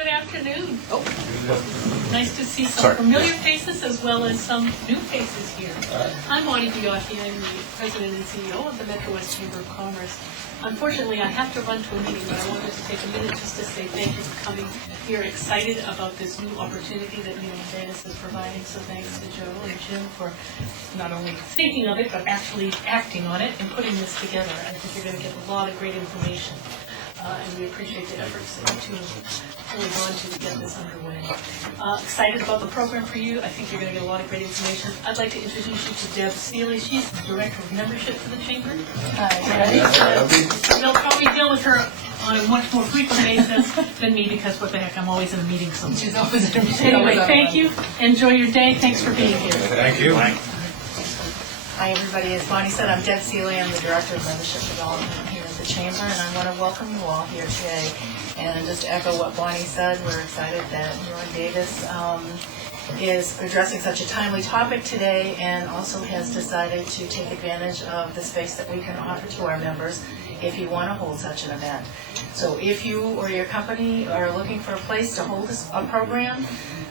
Good afternoon. Nice to see some familiar faces as well as some new faces here. I'm Bonnie Biocchi. I'm the President and CEO of the MetroWest Chamber of Commerce. Unfortunately, I have to run to a meeting, but I wanted to take a minute just to say thank you for coming. We are excited about this new opportunity that Nelon is providing, so thanks to Joe and Jim for not only thinking of it, but actually acting on it and putting this together. I think you're going to get a lot of great information. And we appreciate the efforts that you two have really gone to get this underway. Excited about the program for you. I think you're going to get a lot of great information. I'd like to introduce you to Deb Seeley. She's the Director of Membership for the Chamber. They'll probably deal with her on a much more frequent basis than me because what the heck, I'm always in a meeting somewhere. She's always in a meeting. Anyway, thank you. Enjoy your day. Thanks for being here. Thank you. Hi everybody, as Bonnie said, I'm Deb Seeley. I'm the Director of Membership Development here at the Chamber, and I want to welcome you all here today. And just to echo what Bonnie said, we're excited that Nelon Davis is addressing such a timely topic today and also has decided to take advantage of the space that we can offer to our members if you want to hold such an event. So if you or your company are looking for a place to hold a program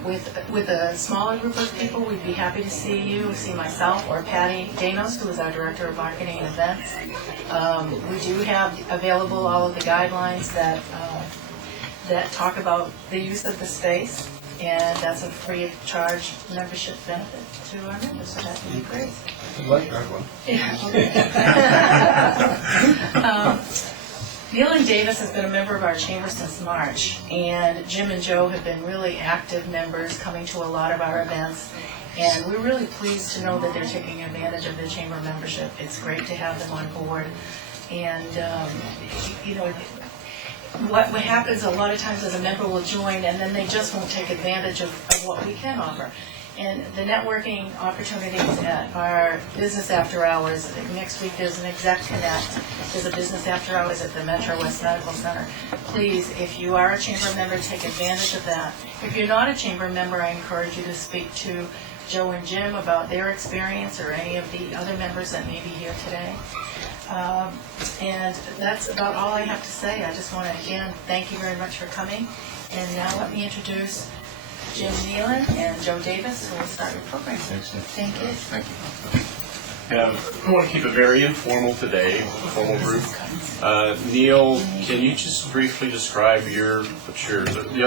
with a smaller group of people, we'd be happy to see you, see myself or Patty Danos, who is our Director of Marketing and Events. We do have available all of the guidelines that talk about the use of the space, and that's a free of charge membership benefit to our members, so that would be great. Nelon Davis has been a member of our chamber since March, and Jim and Joe have been really active members coming to a lot of our events, and we're really pleased to know that they're taking advantage of the chamber membership. It's great to have them on board, and you know, what happens a lot of times is a member will join and then they just won't take advantage of what we can offer. And the networking opportunities at our business after hours, next week there's an Exec Connect, there's a business after hours at the MetroWest Medical Center. Please, if you are a chamber member, take advantage of that. If you're not a chamber member, I encourage you to speak to Joe and Jim about their experience or any of the other members that may be here today. And that's about all I have to say. I just want to, again, thank you very much for coming. And now let me introduce Jim Nelon and Joe Davis, who will start your program. Thank you. Thank you. I want to keep it very informal today, formal group. Neil, can you just briefly describe the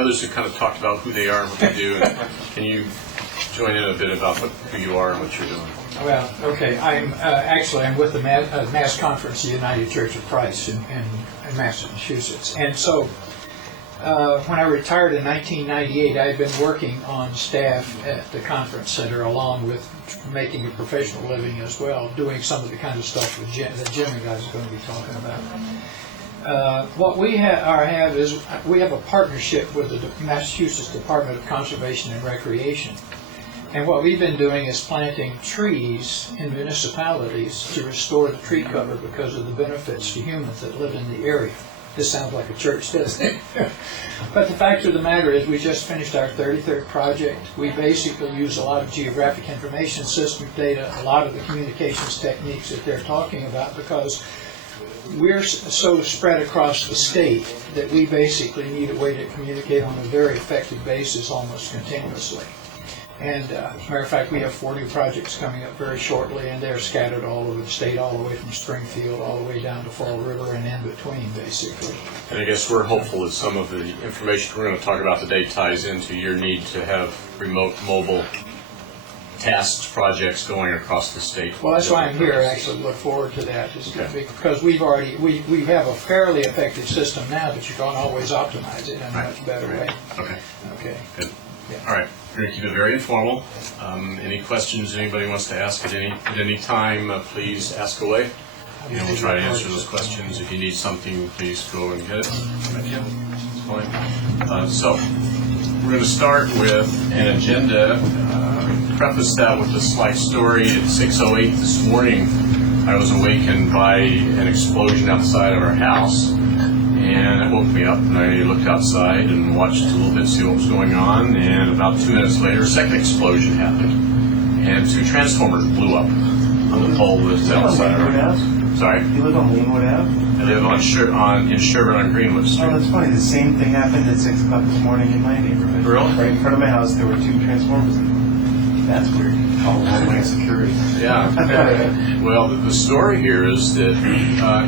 others have kind of talked about who they are and what they do, and can you join in a bit about who you are and what you're doing? Well, okay. I'm with the Mass Conference of the United Church of Christ in Massachusetts, and so when I retired in 1998, I had been working on staff at the conference center along with making a professional living as well, doing some of the kind of stuff that Jim and guys are going to be talking about. What we have is we have a partnership with the Massachusetts Department of Conservation and Recreation. And what we've been doing is planting trees in municipalities to restore the tree cover because of the benefits to humans that live in the area. This sounds like a church, doesn't it? But the fact of the matter is we just finished our 33rd project. We basically use a lot of geographic information system data, a lot of the communications techniques that they're talking about, because we're so spread across the state that we basically need a way to communicate on a very effective basis almost continuously. And as a matter of fact, we have 4 new projects coming up very shortly, and they're scattered all over the state, all the way from Springfield, all the way down to Fall River and in between, basically. And I guess we're hopeful that some of the information we're going to talk about today ties into your need to have remote mobile tasks, projects going across the state. Well, that's why I'm here. I actually look forward to that, because we have a fairly effective system now, but you can always optimize it in a much better way. Okay. Good. Yeah. All right. We're going to keep it very informal. Any questions anybody wants to ask at any time, please ask away. And we'll try to answer those questions. If you need something, please go and get it. It's fine. So we're going to start with an agenda. Preface that with a slight story. At 6:08 this morning, I was awakened by an explosion outside of our house. And it woke me up, and I looked outside and watched a little bit, see what was going on, and about 2 minutes later, a second explosion happened, and 2 transformers blew up on the pole that's outside our house. Sorry? You live on Linwood Ave? I live in Sherburne on Greenwood Street. Oh, that's funny. The same thing happened at 6 o'clock this morning in my neighborhood. Really? Right in front of my house, there were 2 transformers. That's weird. Oh, homeland security. Yeah. Well, the story here is that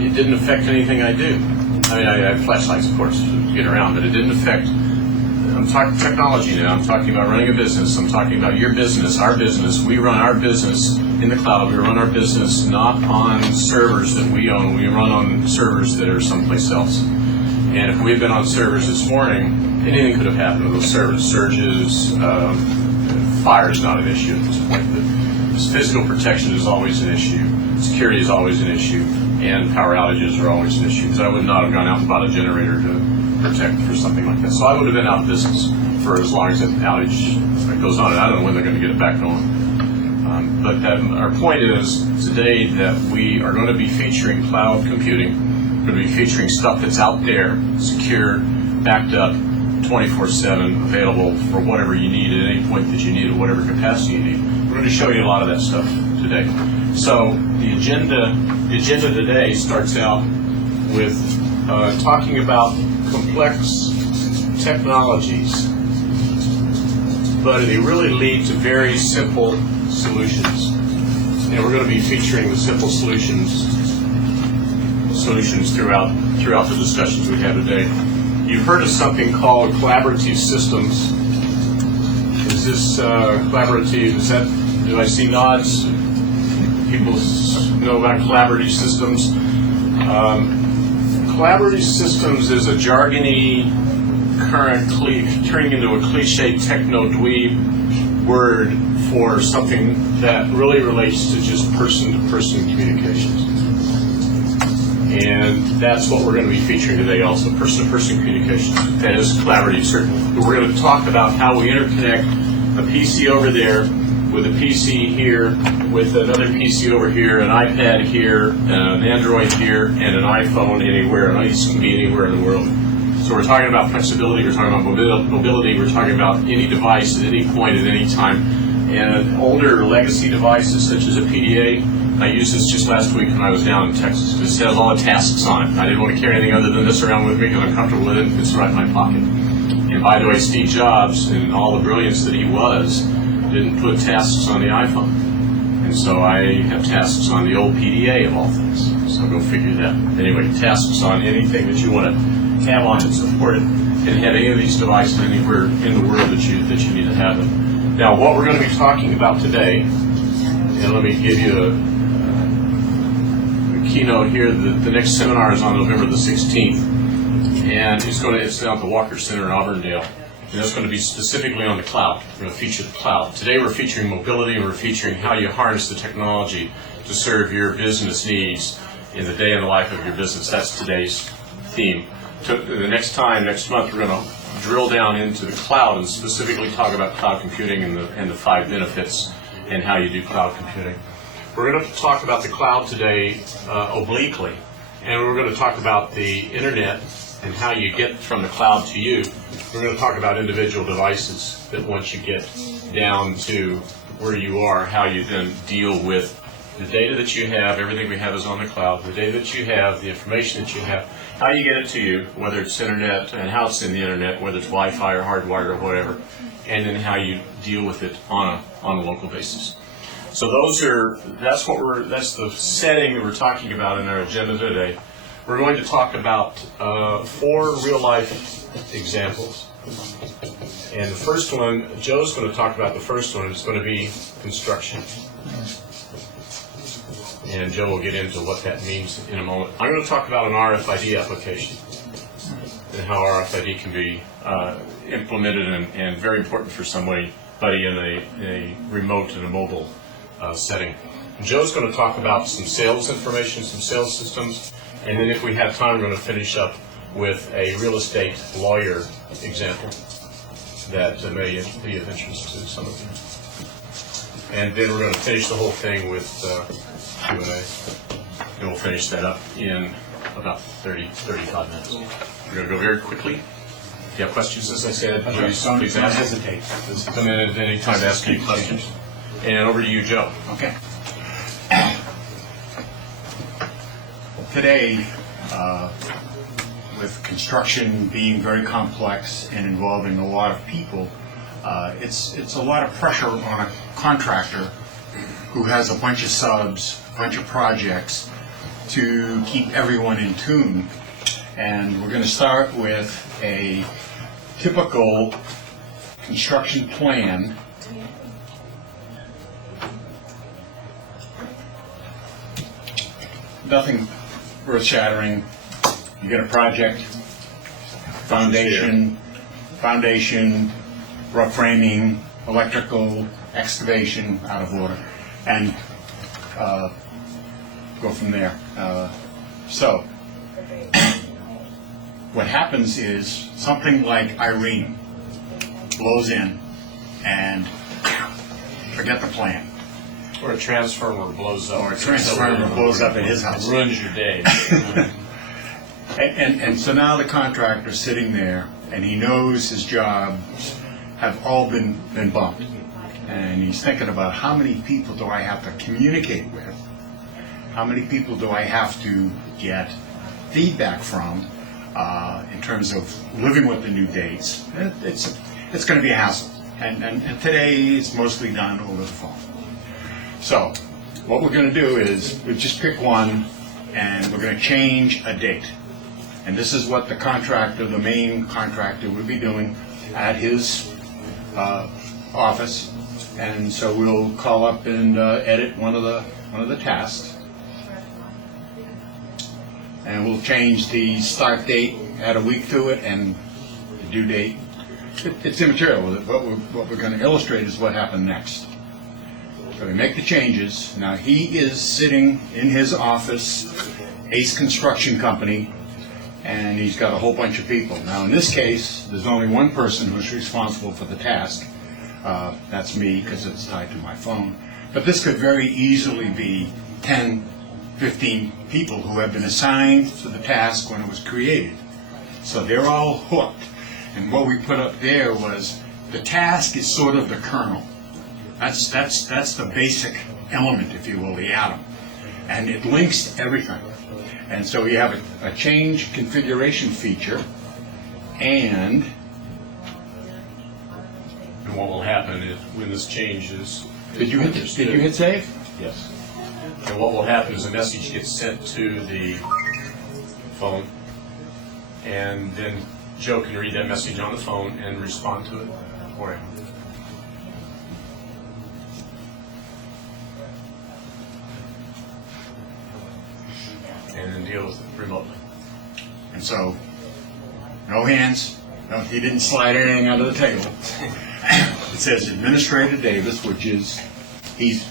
it didn't affect anything I do. I mean, I have flashlights, of course, to get around, but it didn't affect. I'm talking technology now. I'm talking about running a business. I'm talking about your business, our business. We run our business in the cloud. We run our business not on servers that we own. We run on servers that are someplace else. And if we had been on servers this morning, anything could have happened with those servers. Surges, fire is not an issue at this point. But physical protection is always an issue. Security is always an issue. And power outages are always an issue. So I would not have gone out and bought a generator to protect for something like that. So I would have been out of business for as long as that outage goes on. And I don't know when they're going to get it back going. But our point is today that we are going to be featuring cloud computing. We're going to be featuring stuff that's out there, secure, backed up, 24/7, available for whatever you need at any point that you need, or whatever capacity you need. We're going to show you a lot of that stuff today. So the agenda today starts out with talking about complex technologies, but they really lead to very simple solutions. And we're going to be featuring the simple solutions throughout the discussions we have today. You've heard of something called collaborative systems. Is this collaborative? Do I see nods? People know about collaborative systems. Collaborative systems is a jargony, turning into a cliche techno-dweeb word for something that really relates to just person-to-person communications. And that's what we're going to be featuring today also, person-to-person communications. That is collaborative, certainly. But we're going to talk about how we interconnect a PC over there with a PC here, with another PC over here, an iPad here, an Android here, and an iPhone anywhere. And these can be anywhere in the world. So we're talking about flexibility, we're talking about mobility, we're talking about any device at any point at any time. And older legacy devices such as a PDA, I used this just last week when I was down in Texas. This has all the tasks on it. I didn't want to carry anything other than this around with me because I'm comfortable with it. It's right in my pocket. And by the way, Steve Jobs, and all the brilliance that he was, didn't put tasks on the iPhone. And so I have tasks on the old PDA of all things. So go figure that. Anyway, tasks on anything that you want to have on it, support it, and have any of these devices anywhere in the world that you need to have them. Now, what we're going to be talking about today, and let me give you a keynote here. The next seminar is on November the 16th, and it's down at the Walker Center in Auburndale, and it's going to be specifically on the cloud. We're going to feature the cloud. Today we're featuring mobility, and we're featuring how you harness the technology to serve your business needs in the day and the life of your business. That's today's theme. The next month, we're going to drill down into the cloud and specifically talk about cloud computing and the 5 benefits and how you do cloud computing. We're going to talk about the cloud today obliquely, and we're going to talk about the internet and how you get from the cloud to you. We're going to talk about individual devices that once you get down to where you are, how you then deal with the data that you have. Everything we have is on the cloud. The data that you have, the information that you have, how you get it to you, whether it's internet and how it's in the internet, whether it's Wi-Fi or hardwired or whatever, and then how you deal with it on a local basis. So that's the setting that we're talking about in our agenda today. We're going to talk about 4 real-life examples. And the first one, Joe's going to talk about the first one. It's going to be construction. And Joe will get into what that means in a moment. I'm going to talk about an RFID application and how RFID can be implemented and very important for somebody in a remote and a mobile setting. And Joe's going to talk about some sales information, some sales systems, and then if we have time, we're going to finish up with a real estate lawyer example that may be of interest to some of you. And then we're going to finish the whole thing with Q&A, and we'll finish that up in about 35 minutes. We're going to go very quickly. If you have questions, as I said, please ask. Don't hesitate. Come in at any time to ask any questions. And over to you, Joe. Okay. Today, with construction being very complex and involving a lot of people, it's a lot of pressure on a contractor who has a bunch of subs, a bunch of projects to keep everyone in tune. And we're going to start with a typical construction plan. Nothing earth-shattering. You get a project, foundation, rough framing, electrical, excavation, out of order, and go from there. So, what happens is something like Irene blows in and forget the plan. Or a transformer blows up. Or a transformer blows up at his house. Ruins your day. And so now the contractor's sitting there, and he knows his jobs have all been bumped. And he's thinking about, how many people do I have to communicate with? How many people do I have to get feedback from in terms of living with the new dates? It's going to be a hassle. And today it's mostly done over the phone. So what we're going to do is we just pick one, and we're going to change a date. And this is what the contractor, the main contractor, would be doing at his office. And so we'll call up and edit one of the tasks. And we'll change the start date, add a week to it, and the due date. It's immaterial. What we're going to illustrate is what happened next. So we make the changes. Now he is sitting in his office, Ace Construction Company, and he's got a whole bunch of people. Now in this case, there's only one person who's responsible for the task. That's me, because it's tied to my phone. But this could very easily be 10, 15 people who have been assigned to the task when it was created. So they're all hooked. And what we put up there was, the task is sort of the kernel. That's the basic element, if you will, the atom. And it links to everything. And so we have a change configuration feature, and what will happen is, when this changes... Did you hit save? Yes. And what will happen is a message gets sent to the phone, and then Joe can read that message on the phone and respond to it for him. And then deal with it remotely. And so, no hands. No, he didn't slide anything under the table. It says Administrator Davis, which is, he's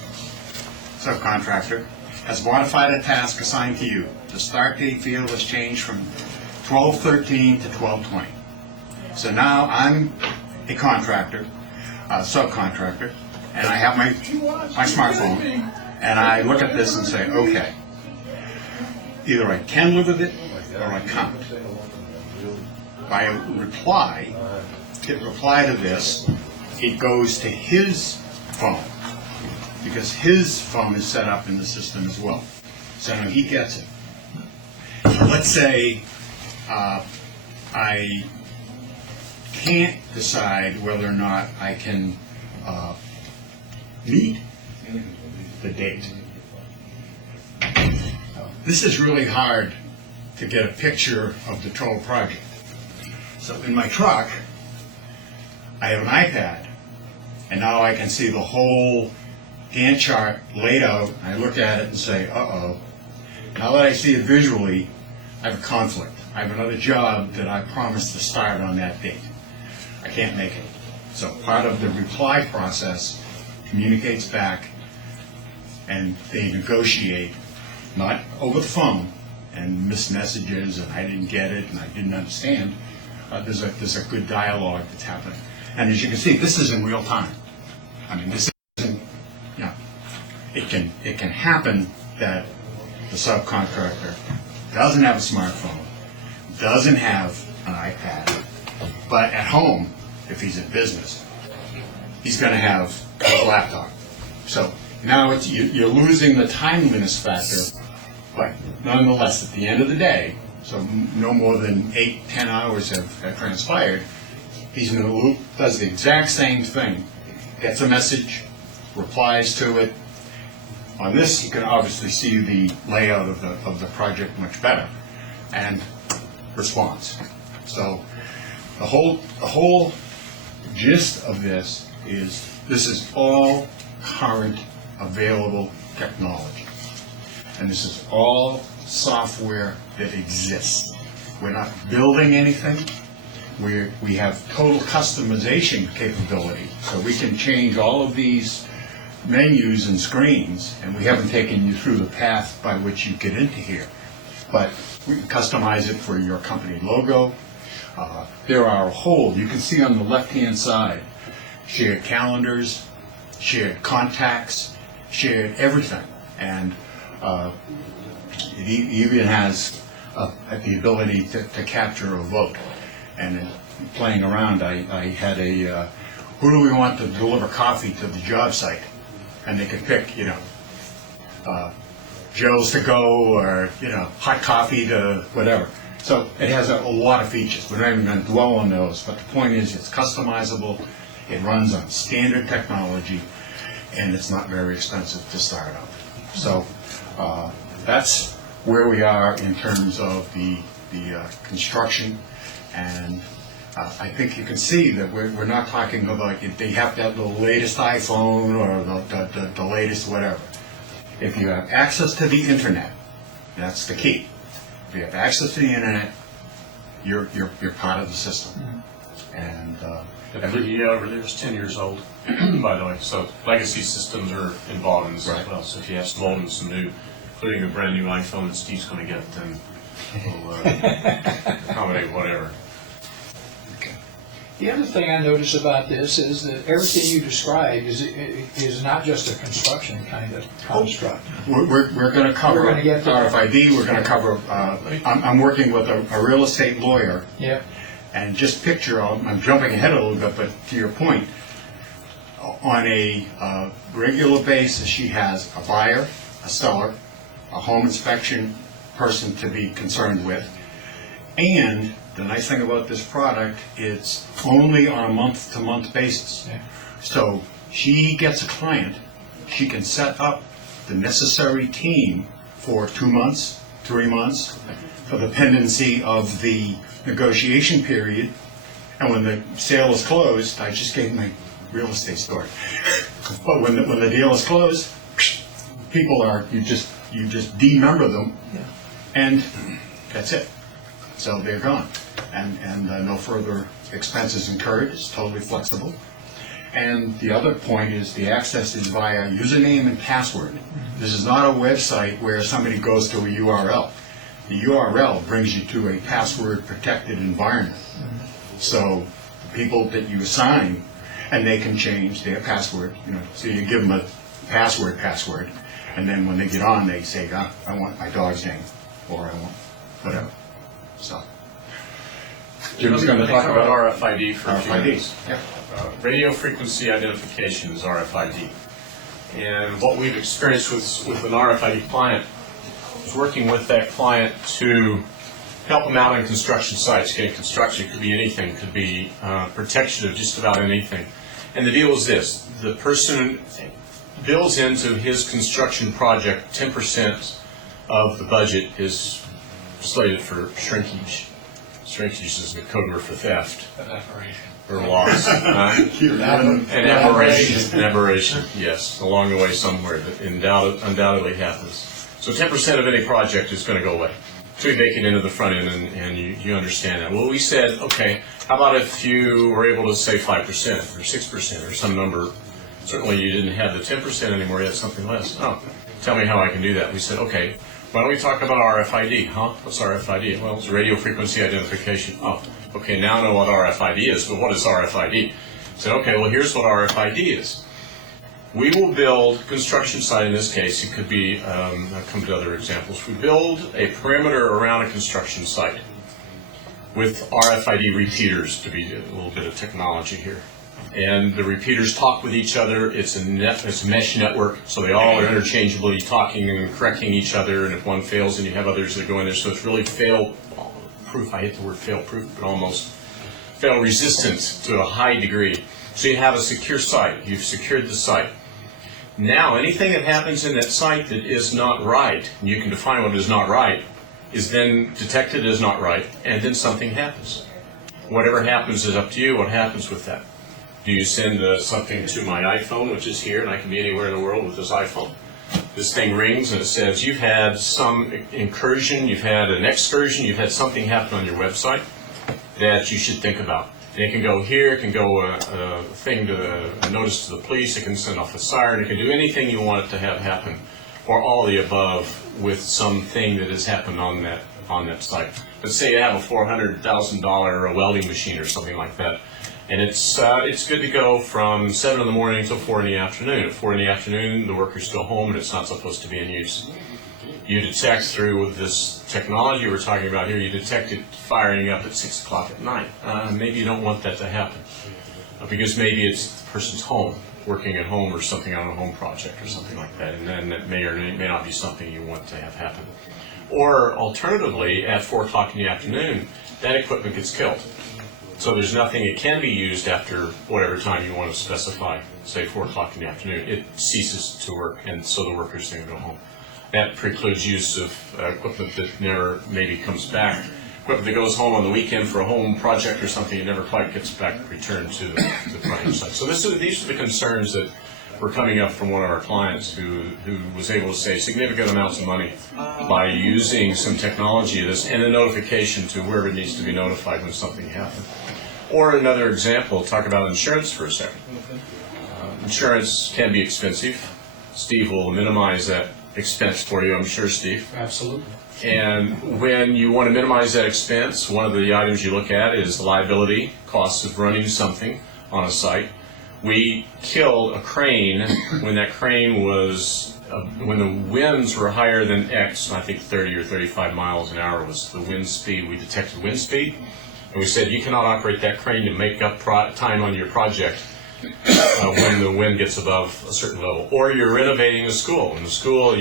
subcontractor, has modified a task assigned to you. The start date field has changed from 12/13 to 12/20. So now I'm a contractor, subcontractor, and I have my smartphone, and I look at this and say, okay, either I can live with it or I can't. By a reply, hit reply to this, it goes to his phone, because his phone is set up in the system as well. So now he gets it. Let's say I can't decide whether or not I can meet the date. This is really hard to get a picture of the total project. So in my truck, I have an iPad, and now I can see the whole Gantt chart laid out. I look at it and say, uh-oh. Now that I see it visually, I have a conflict. I have another job that I promised to start on that date. I can't make it. So part of the reply process communicates back, and they negotiate, not over the phone, and miss messages, and I didn't get it, and I didn't understand. There's a good dialogue that's happening. And as you can see, this is in real time. I mean, this isn't, you know, it can happen that the subcontractor doesn't have a smartphone, doesn't have an iPad, but at home, if he's in business, he's going to have a laptop. So now you're losing the timeliness factor, but nonetheless, at the end of the day, so no more than 8-10 hours have transpired, he's in the loop, does the exact same thing, gets a message, replies to it. On this, you can obviously see the layout of the project much better, and response. So the whole gist of this is all current available technology, and this is all software that exists. We're not building anything. We have total customization capability, so we can change all of these menus and screens, and we haven't taken you through the path by which you get into here. But we can customize it for your company logo. There are a whole, you can see on the left-hand side, shared calendars, shared contacts, shared everything. And it even has the ability to capture a vote. And playing around, I had a, who do we want to deliver coffee to the job site? And they could pick, Joe's to go, or, hot coffee to whatever. So it has a lot of features. We're not even going to dwell on those, but the point is it's customizable, it runs on standard technology, and it's not very expensive to start up. So that's where we are in terms of the construction, and I think you can see that we're not talking about they have to have the latest iPhone or the latest whatever. If you have access to the internet, that's the key. If you have access to the internet, you're part of the system. And The over there is 10 years old, by the way. So legacy systems are involved in this as well. So if you have some old and some new, including a brand new iPhone that Steve's going to get, then we'll accommodate whatever. The other thing I notice about this is that everything you described is not just a construction kind of construct. We're going to cover We're gonna get to that. RFID, we're going to cover, I'm working with a real estate lawyer, Yeah. and just picture, I'm jumping ahead a little bit, but to your point, on a regular basis, she has a buyer, a seller, a home inspection person to be concerned with, and the nice thing about this product, it's only on a month-to-month basis. Yeah. So she gets a client, she can set up the necessary team for 2 months, 3 months, for the pendency of the negotiation period, and when the sale is closed, I just gave my real estate story, but when the deal is closed, people are, you just demember them, and that's it. So they're gone, and no further expenses incurred. It's totally flexible. And the other point is the access is via username and password. This is not a website where somebody goes to a URL. The URL brings you to a password-protected environment. So the people that you assign, and they can change their password. So you give them a password, and then when they get on, they say, I want my dog's name, or I want whatever. So Jim's going to talk about RFID for a few RFID. minutes. Yep. Radio frequency identification is RFID. And what we've experienced with an RFID client is working with that client to help them out on construction sites. Okay, construction could be anything, could be protection of just about anything. And the deal is this: the person builds into his construction project 10% of the budget is slated for shrinkage. Shrinkage is the code word for theft. Or loss. An aberration, yes, along the way somewhere that undoubtedly happens. So 10% of any project is going to go away. So you make it into the front end, and you understand that. Well, we said, okay, how about if you were able to say 5% or 6% or some number? Certainly you didn't have the 10% anymore, you had something less. Oh, tell me how I can do that. We said, okay, why don't we talk about RFID? What's RFID? Well, it's radio frequency identification. Oh, okay, now I know what RFID is, but what is RFID? So, okay, well, here's what RFID is. We will build, construction site in this case, it could be, I'll come to other examples. We build a perimeter around a construction site with RFID repeaters, to be a little bit of technology here. and the repeaters talk with each other. It's a mesh network, so they all are interchangeably talking and correcting each other, and if one fails, then you have others that go in there, so it's really fail-proof. I hate the word fail-proof, but almost fail-resistant to a high degree. So you have a secure site. You've secured the site. Now, anything that happens in that site that is not right, and you can define what is not right, is then detected as not right, and then something happens. Whatever happens is up to you. What happens with that? Do you send something to my iPhone, which is here, and I can be anywhere in the world with this iPhone? This thing rings and it says, you've had some incursion, you've had an excursion, you've had something happen on your website that you should think about. And it can go here, it can go a notice to the police, it can send off a siren, it can do anything you want it to have happen, or all the above with something that has happened on that site. Let's say you have a $400,000 welding machine or something like that, and it's good to go from 7 in the morning until 4 in the afternoon. At 4 in the afternoon, the worker's still home and it's not supposed to be in use. You detect through this technology we're talking about here, you detect it firing up at 6 o'clock at night. Maybe you don't want that to happen, because maybe it's the person's home, working at home or something on a home project or something like that, and then that may or may not be something you want to have happen. Or alternatively, at 4 o'clock in the afternoon, that equipment gets killed. So there's nothing, it can be used after whatever time you want to specify, say 4 o'clock in the afternoon. It ceases to work, and so the workers then go home. That precludes use of equipment that never maybe comes back. Equipment that goes home on the weekend for a home project or something, it never quite gets back returned to the project site. So these are the concerns that were coming up from one of our clients who was able to save significant amounts of money by using some technology of this and a notification to whoever needs to be notified when something happened. Or another example, talk about insurance for a second. Insurance can be expensive. Steve will minimize that expense for you, I'm sure, Steve. Absolutely. And when you want to minimize that expense, one of the items you look at is the liability, costs of running something on a site. We killed a crane when that crane was, when the winds were higher than X, I think 30 or 35 miles an hour was the wind speed. We detected wind speed, and we said you cannot operate that crane to make up time on your project when the wind gets above a certain level. Or you're renovating a school. In the school,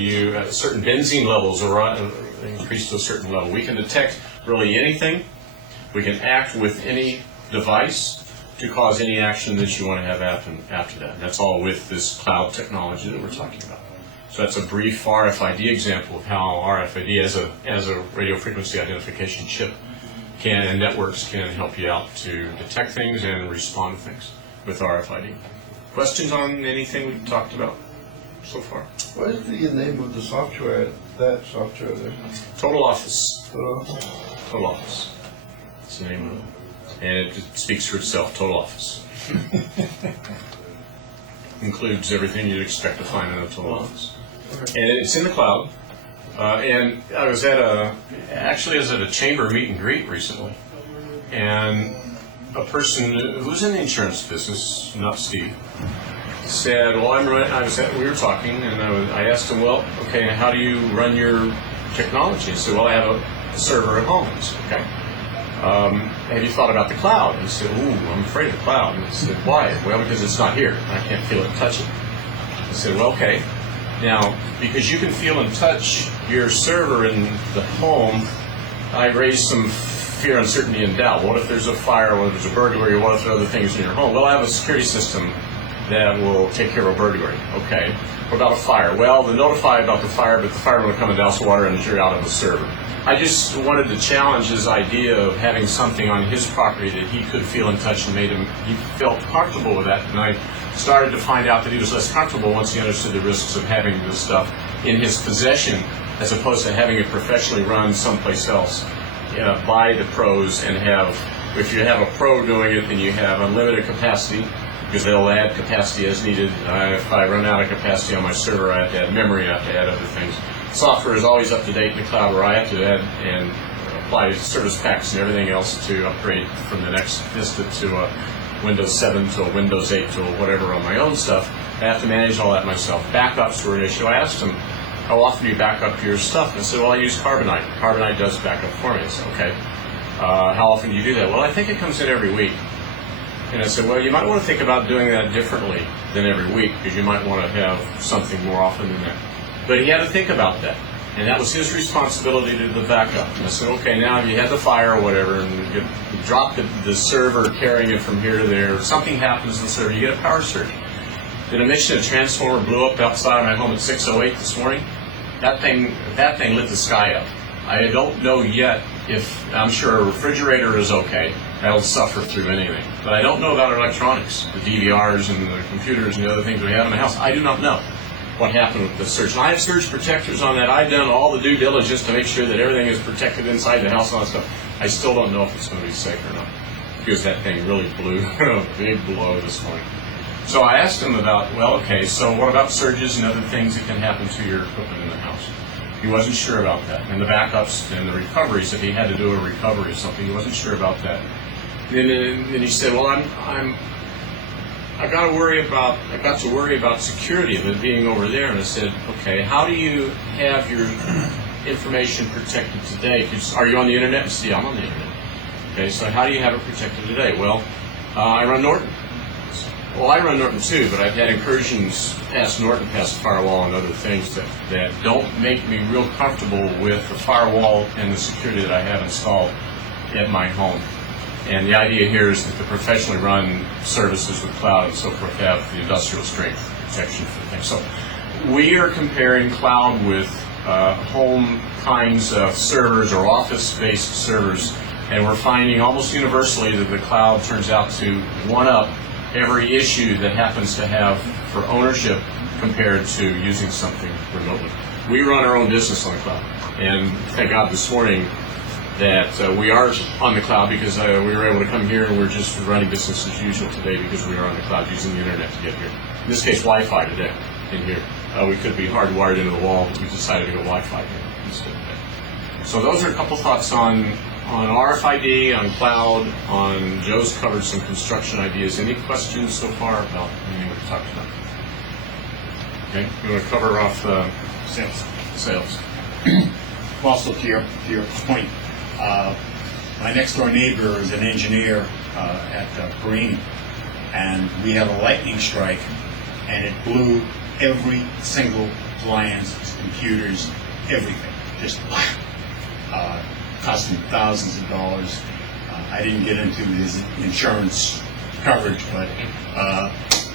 certain benzene levels are increased to a certain level. We can detect really anything. We can act with any device to cause any action that you want to have happen after that. And that's all with this cloud technology that we're talking about. So that's a brief RFID example of how RFID as a radio frequency identification chip and networks can help you out to detect things and respond to things with RFID. Questions on anything we've talked about so far? What is the name of the software, that software there? TotalOffice. TotalOffice. That's the name of it. And it speaks for itself, TotalOffice. Includes everything you'd expect to find in a TotalOffice. And it's in the cloud. And I was at a chamber meet and greet recently. And a person who was in the insurance business, not Steve, said, well, we were talking, and I asked him, well, okay, how do you run your technology? He said, well, I have a server at home. I said, okay. Have you thought about the cloud? He said, ooh, I'm afraid of the cloud. And I said, why? Well, because it's not here. I can't feel it and touch it. I said, well, okay. Now, because you can feel and touch your server in the home, I raised some fear, uncertainty, and doubt. What if there's a fire? What if there's a burglary? What if there are other things in your home? Well, I have a security system that will take care of a burglary. Okay. What about a fire? Well, they'll notify about the fire, but the fireman will come and douse water and you're out of the server. I just wanted to challenge his idea of having something on his property that he could feel and touch, and he felt comfortable with that. And I started to find out that he was less comfortable once he understood the risks of having this stuff in his possession as opposed to having it professionally run someplace else by the pros and if you have a pro doing it, then you have unlimited capacity because they'll add capacity as needed. If I run out of capacity on my server, I have to add memory, I have to add other things. Software is always up to date in the cloud where I have to add and apply service packs and everything else to upgrade from the next Vista to a Windows 7 to a Windows 8 to a whatever on my own stuff. I have to manage all that myself. Backups were an issue. I asked him, how often do you back up your stuff? And I said, well, I use Carbonite. Carbonite does back up for me. I said, okay. How often do you do that? Well, I think it comes in every week. And I said, well, you might want to think about doing that differently than every week, because you might want to have something more often than that. But he had to think about that. And that was his responsibility to do the backup. And I said, okay, now if you had the fire or whatever, and you drop the server carrying it from here to there, something happens to the server, you get a power surge. Did I mention a transformer blew up outside my home at 6:08 this morning? That thing lit the sky up. I don't know yet if, I'm sure a refrigerator is okay. That'll suffer through anything. But I don't know about electronics, the DVRs and the computers and the other things we have in the house. I do not know what happened with the surge. And I have surge protectors on that. I've done all the due diligence to make sure that everything is protected inside the house and all that stuff. I still don't know if it's going to be safe or not, because that thing really blew a big blow this morning. So I asked him about, well, okay, so what about surges and other things that can happen to your equipment in the house? He wasn't sure about that. And the backups and the recoveries, if he had to do a recovery or something, he wasn't sure about that. And then he said, well, I got to worry about security of it being over there. And I said, okay, how do you have your information protected today? Are you on the internet? See, I'm on the internet. Okay, so how do you have it protected today? Well, I run Norton. Well, I run Norton too, but I've had incursions past Norton, past the firewall and other things that don't make me real comfortable with the firewall and the security that I have installed at my home. And the idea here is that the professionally run services with cloud and so forth have the industrial strength protection for things. So we are comparing cloud with home kinds of servers or office-based servers, and we're finding almost universally that the cloud turns out to one-up every issue that happens to have for ownership compared to using something remotely. We run our own business on the cloud, and thank God this morning that we are on the cloud, because we were able to come here and we're just running business as usual today because we are on the cloud using the internet to get here. In this case, Wi-Fi today in here. We could be hardwired into the wall, but we decided to go Wi-Fi here instead of that. So those are a couple thoughts on RFID, on cloud, on Joe's covered some construction ideas. Any questions so far about anything we've talked about? Okay, you want to cover off sales. Also, to your point, my next door neighbor is an engineer at Perini, and we had a lightning strike, and it blew every single appliance, computers, everything. Just cost him thousands of dollars. I didn't get into his insurance coverage, but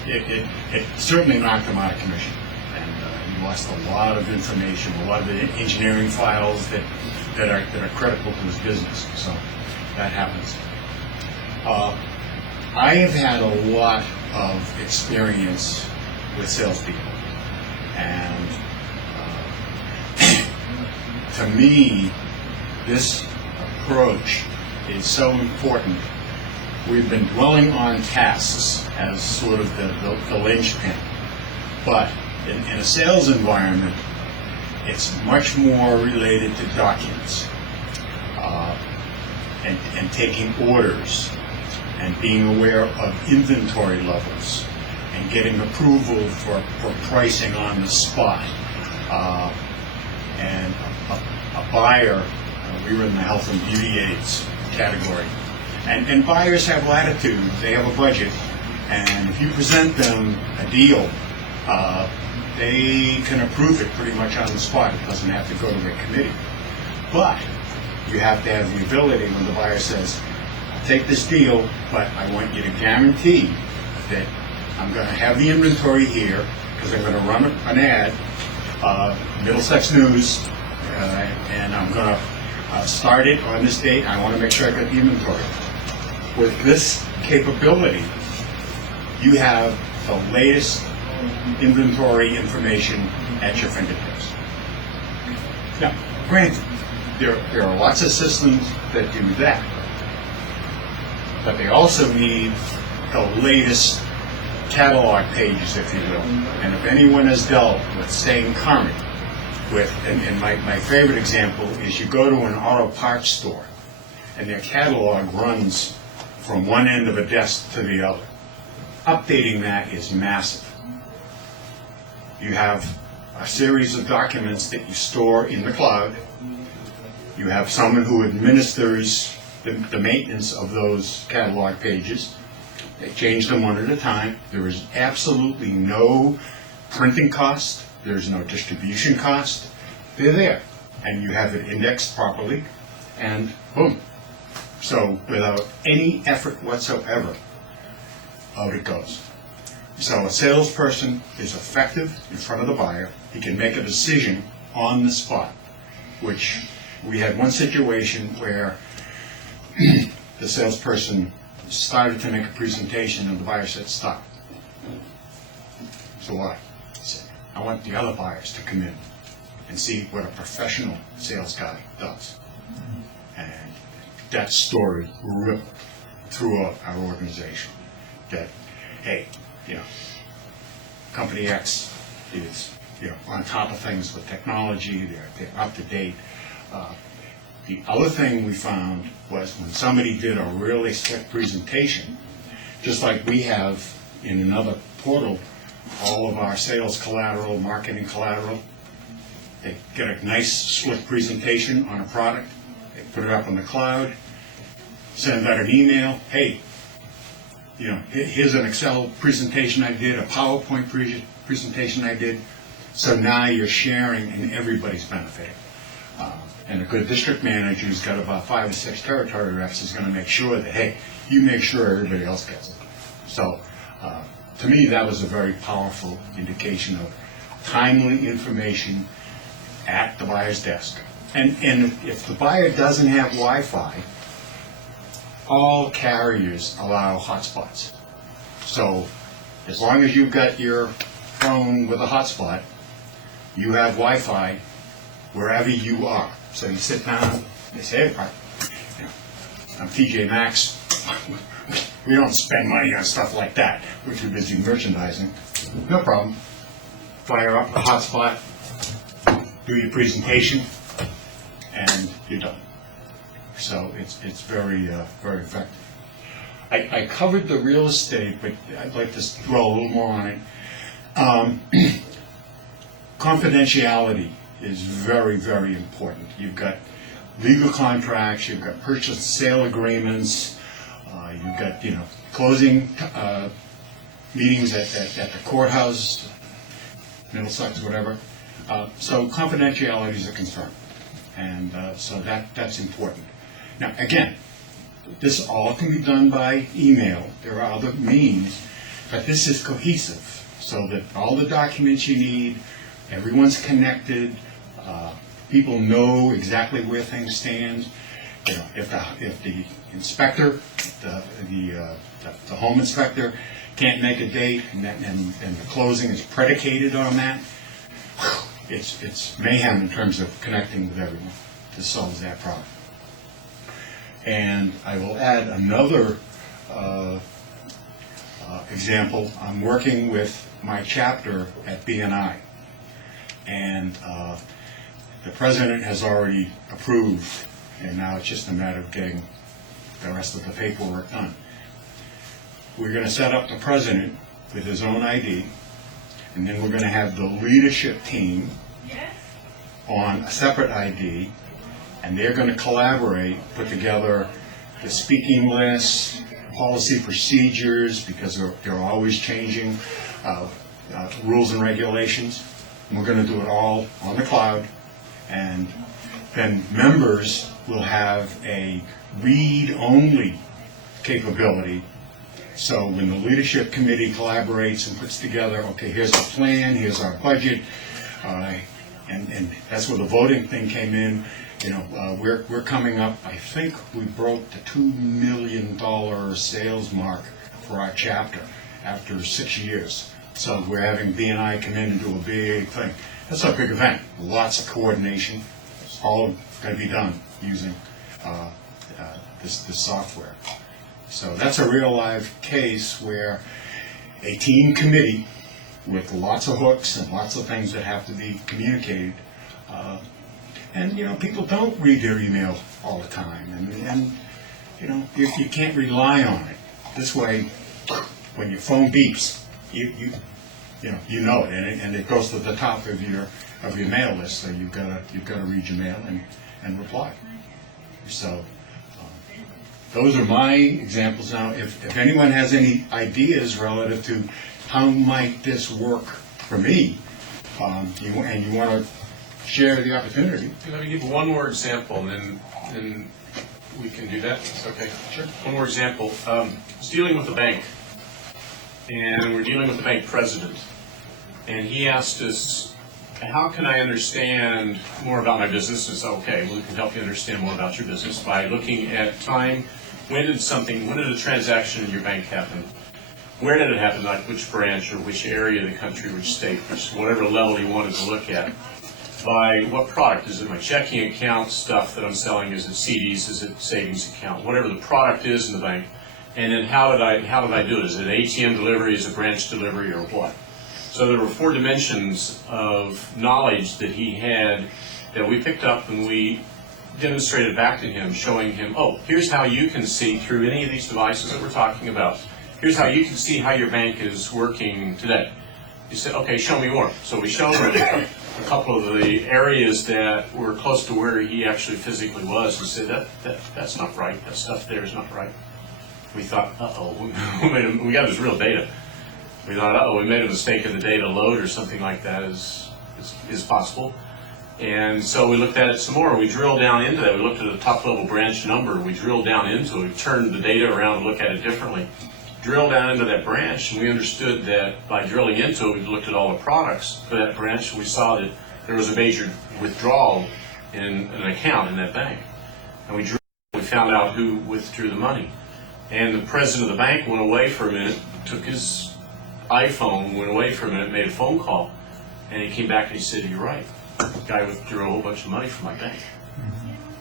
it certainly knocked him out of commission. And he lost a lot of information, a lot of the engineering files that are critical to his business. So that happens. I have had a lot of experience with salespeople, and to me, this approach is so important. We've been dwelling on tasks as sort of the linchpin, but in a sales environment, it's much more related to documents and taking orders and being aware of inventory levels and getting approval for pricing on the spot. And a buyer, we were in the health and beauty aids category, and buyers have latitude, they have a budget, and if you present them a deal, they can approve it pretty much on the spot. It doesn't have to go to a committee. But you have to have the ability when the buyer says, I'll take this deal, but I want you to guarantee that I'm going to have the inventory here because I'm going to run an ad, Middlesex News, and I'm going to start it on this date. I want to make sure I got the inventory. With this capability, you have the latest inventory information at your fingertips. Now, granted, there are lots of systems that do that, but they also need the latest catalog pages, if you will. And if anyone has dealt with staying current with, and my favorite example is you go to an auto parts store and their catalog runs from one end of a desk to the other. Updating that is massive. You have a series of documents that you store in the cloud. You have someone who administers the maintenance of those catalog pages. They change them one at a time. There is absolutely no printing cost. There's no distribution cost. They're there. And you have it indexed properly, and boom. So without any effort whatsoever, out it goes. So a salesperson is effective in front of the buyer. He can make a decision on the spot, which we had one situation where the salesperson started to make a presentation and the buyer said, stop. So why? He said, I want the other buyers to come in and see what a professional sales guy does. And that story rippled throughout our organization. That, hey, Company X is, on top of things with technology. They're up to date. The other thing we found was when somebody did a really slick presentation, just like we have in another portal, all of our sales collateral, marketing collateral, they get a nice slick presentation on a product, they put it up on the cloud, send out an email, hey, here's an Excel presentation I did, a PowerPoint presentation I did, so now you're sharing and everybody's benefiting. And a good district manager who's got about 5 or 6 territory reps is going to make sure that, hey, you make sure everybody else gets it. So to me, that was a very powerful indication of timely information at the buyer's desk. And if the buyer doesn't have Wi-Fi, all carriers allow hotspots. So as long as you've got your phone with a hotspot, you have Wi-Fi wherever you are. So you sit down, they say, hey, I'm TJ Maxx. We don't spend money on stuff like that. We're too busy merchandising. No problem. Fire up the hotspot, do your presentation, and you're done. So it's very, very effective. I covered the real estate, but I'd like to throw a little more on it. Confidentiality is very, very important. You've got legal contracts, you've got purchase and sale agreements, you've got closing meetings at the courthouse, Middlesex, whatever. So confidentiality is a concern, and so that's important. Now again, this all can be done by email. There are other means, but this is cohesive, so that all the documents you need, everyone's connected. People know exactly where things stand. If the inspector, the home inspector, can't make a date, and the closing is predicated on that, it's mayhem in terms of connecting with everyone to solve that problem. And I will add another example. I'm working with my chapter at BNI, and the president has already approved, and now it's just a matter of getting the rest of the paperwork done. We're going to set up the president with his own ID, and then we're going to have the leadership team on a separate ID, and they're going to collaborate, put together the speaking list, policy procedures, because they're always changing, rules and regulations. And we're going to do it all on the cloud, and then members will have a read-only capability. So when the leadership committee collaborates and puts together, okay, here's the plan, here's our budget, and that's where the voting thing came in. We're coming up, I think we broke the $2 million sales mark for our chapter after 6 years. So we're having BNI come in and do a big thing. That's a big event, lots of coordination. It's all going to be done using this software. So that's a real live case where a team committee with lots of hooks and lots of things that have to be communicated. And people don't read their email all the time, and if you can't rely on it. This way, when your phone beeps, you know it, and it goes to the top of your mail list. So you've got to read your mail and reply. So those are my examples. Now, if anyone has any ideas relative to how might this work for me, and you want to share the opportunity. Let me give one more example, and then we can do that. It's okay. Sure. One more example. I was dealing with a bank, and we're dealing with the bank president, and he asked us, how can I understand more about my business? It's okay, we can help you understand more about your business by looking at time. When did a transaction in your bank happen? Where did it happen, like which branch or which area of the country, which state, which whatever level he wanted to look at. By what product? Is it my checking account stuff that I'm selling? Is it CDs? Is it savings account? Whatever the product is in the bank. And then how did I do it? Is it ATM delivery? Is it branch delivery, or what? So there were 4 dimensions of knowledge that he had that we picked up and we demonstrated back to him, showing him, oh, here's how you can see through any of these devices that we're talking about. Here's how you can see how your bank is working today. He said, okay, show me more. So we showed him a couple of the areas that were close to where he actually physically was, and said, that's not right. That stuff there is not right. We thought, uh-oh, we got his real data. We thought, uh-oh, we made a mistake in the data load or something like that is possible. And so we looked at it some more. We drilled down into that. We looked at the top level branch number. We drilled down into it. We turned the data around and looked at it differently. Drilled down into that branch, and we understood that by drilling into it, we looked at all the products for that branch, and we saw that there was a major withdrawal in an account in that bank. And we found out who withdrew the money. And the president of the bank went away for a minute, took his iPhone, went away for a minute, made a phone call, and he came back and he said, you're right. The guy withdrew a whole bunch of money from my bank.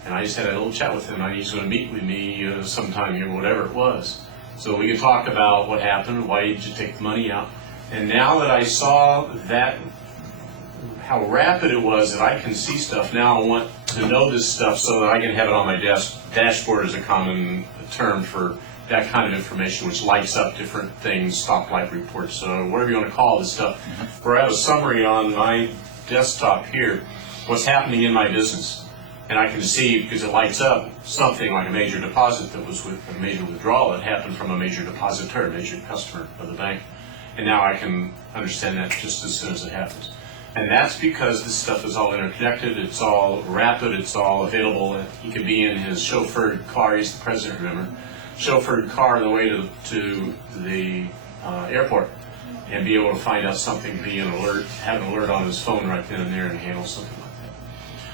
And I just had a little chat with him. He's going to meet with me sometime here, whatever it was. So we could talk about what happened, why did you take the money out. And now that I saw that, how rapid it was that I can see stuff, now I want to know this stuff so that I can have it on my desk. Dashboard is a common term for that kind of information, which lights up different things, stoplight reports, whatever you want to call this stuff. Where I have a summary on my desktop here, what's happening in my business. And I can see, because it lights up, something like a major deposit that was with a major withdrawal that happened from a major depositor, a major customer of the bank. And now I can understand that just as soon as it happens. And that's because this stuff is all interconnected, it's all rapid, it's all available. He could be in his chauffeured car, he's the president, remember, chauffeured car on the way to the airport, and be able to find out something, be an alert, have an alert on his phone right then and there and handle something like that.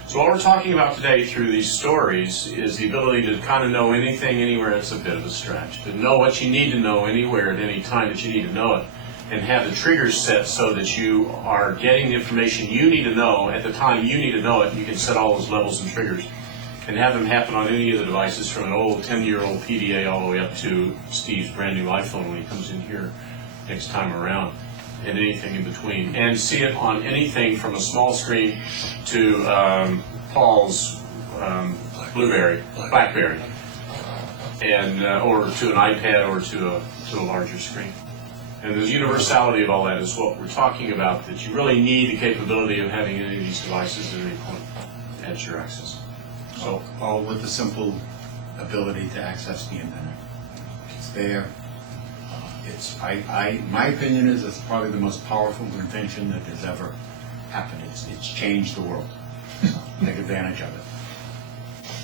So what we're talking about today through these stories is the ability to kind of know anything, anywhere. It's a bit of a stretch. To know what you need to know anywhere at any time that you need to know it, and have the triggers set so that you are getting the information you need to know at the time you need to know it. You can set all those levels and triggers and have them happen on any of the devices, from an old 10-year-old PDA all the way up to Steve's brand new iPhone when he comes in here next time around, and anything in between, and see it on anything from a small screen to Paul's BlackBerry, and or to an iPad or to a larger screen. And the universality of all that is what we're talking about, that you really need the capability of having any of these devices at any point at your access. So, all with the simple ability to access the internet. It's there. My opinion is it's probably the most powerful invention that has ever happened. It's changed the world. So take advantage of it.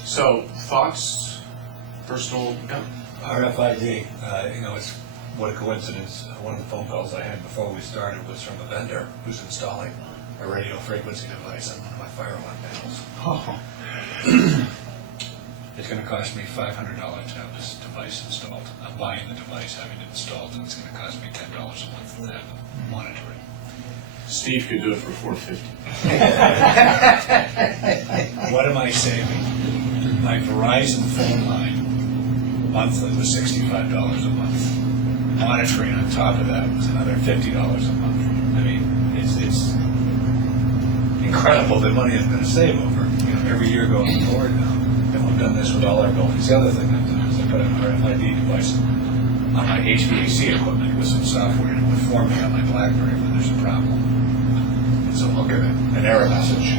So, thoughts? Personal? Yeah. RFID, it's what a coincidence. One of the phone calls I had before we started was from a vendor who's installing a radio frequency device on one of my fire alarm panels. Oh. It's going to cost me $500 to have this device installed. I'm buying the device, having it installed, and it's going to cost me $10 a month to have it monitored. Steve could do it for $450. What am I saving? My Verizon phone line monthly was $65 a month. Monitoring on top of that was another $50 a month. I mean, it's incredible the money I'm going to save over every year going forward now. And we've done this with all our buildings. The other thing I've done is I put an RFID device on my HVAC equipment with some software, and it would inform me on my BlackBerry when there's a problem. And so I'll get an error message.